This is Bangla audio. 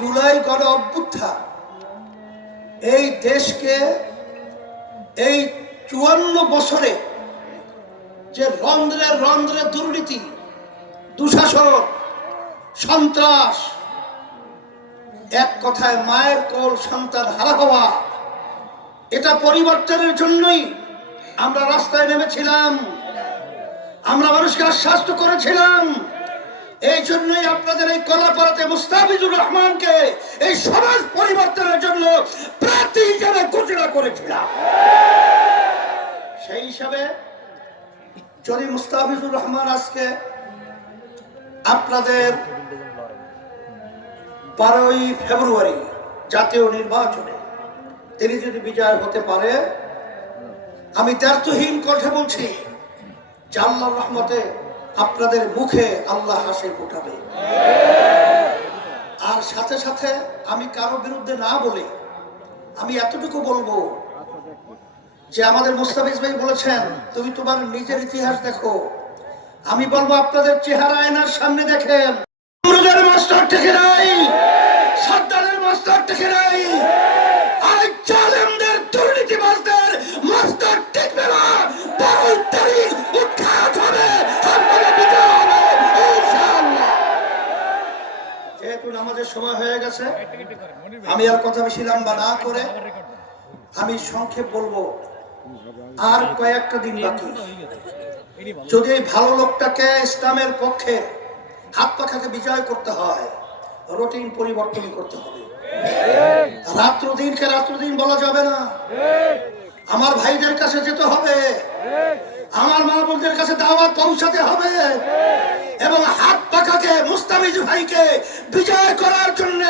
জুলাই গণ অভ্যুত্থান। এই দেশকে এই চুয়ান্ন বছরে যে রন্ধ্রে রন্ধ্রে দুর্নীতি, দুঃশাসন, সন্ত্রাস, এক কথায় মায়ের কোল সন্তান হারা হওয়া, এটা পরিবর্তনের জন্যই আমরা রাস্তায় নেমেছিলাম। আমরা মানুষকে আশ্বাস করেছিলাম। এই জন্যই আপনাদের এই কলাপাড়াতে মুস্তাফিজুর রহমানকে এই সমাজ পরিবর্তনের জন্য প্রার্থী হিসেবে ঘোষণা করেছিলাম। সেই হিসাবে যদি মুস্তাফিজুর রহমান আজকে আপনাদের বারোই ফেব্রুয়ারি জাতীয় নির্বাচনে তিনি যদি বিজয় হতে পারে, আমি দ্ব্যর্থহীন কণ্ঠে বলছি, যে রহমতে আপনাদের মুখে আল্লাহ হাসি ফুটাবে। আর সাথে সাথে আমি কারও বিরুদ্ধে না বলে আমি এতটুকু বলব যে আমাদের মুস্তাফিজ ভাই বলেছেন, তুমি তোমার নিজের ইতিহাস দেখো। আমি বলব আপনাদের চেহারা আয়নার সামনে দেখেন। মাস্টার থেকে নাই সাদ্দারের মাস্টার থেকে যেহেতু নামাজের সময় হয়ে গেছে আমি আর কথা বেশি লম্বা না করে আমি সংক্ষেপ বলব আর কয়েকটা দিন বাকি। যদি এই ভালো লোকটাকে ইসলামের পক্ষে হাত পাখাকে বিজয় করতে হয় রুটিন পরিবর্তন করতে হবে। রাত্র দিনকে রাত্র দিন বলা যাবে না। আমার ভাইদের কাছে যেতে হবে। আমার মা বোনদের কাছে দাওয়াত পৌঁছাতে হবে। হাত ভাইকে বিজয় করার জন্য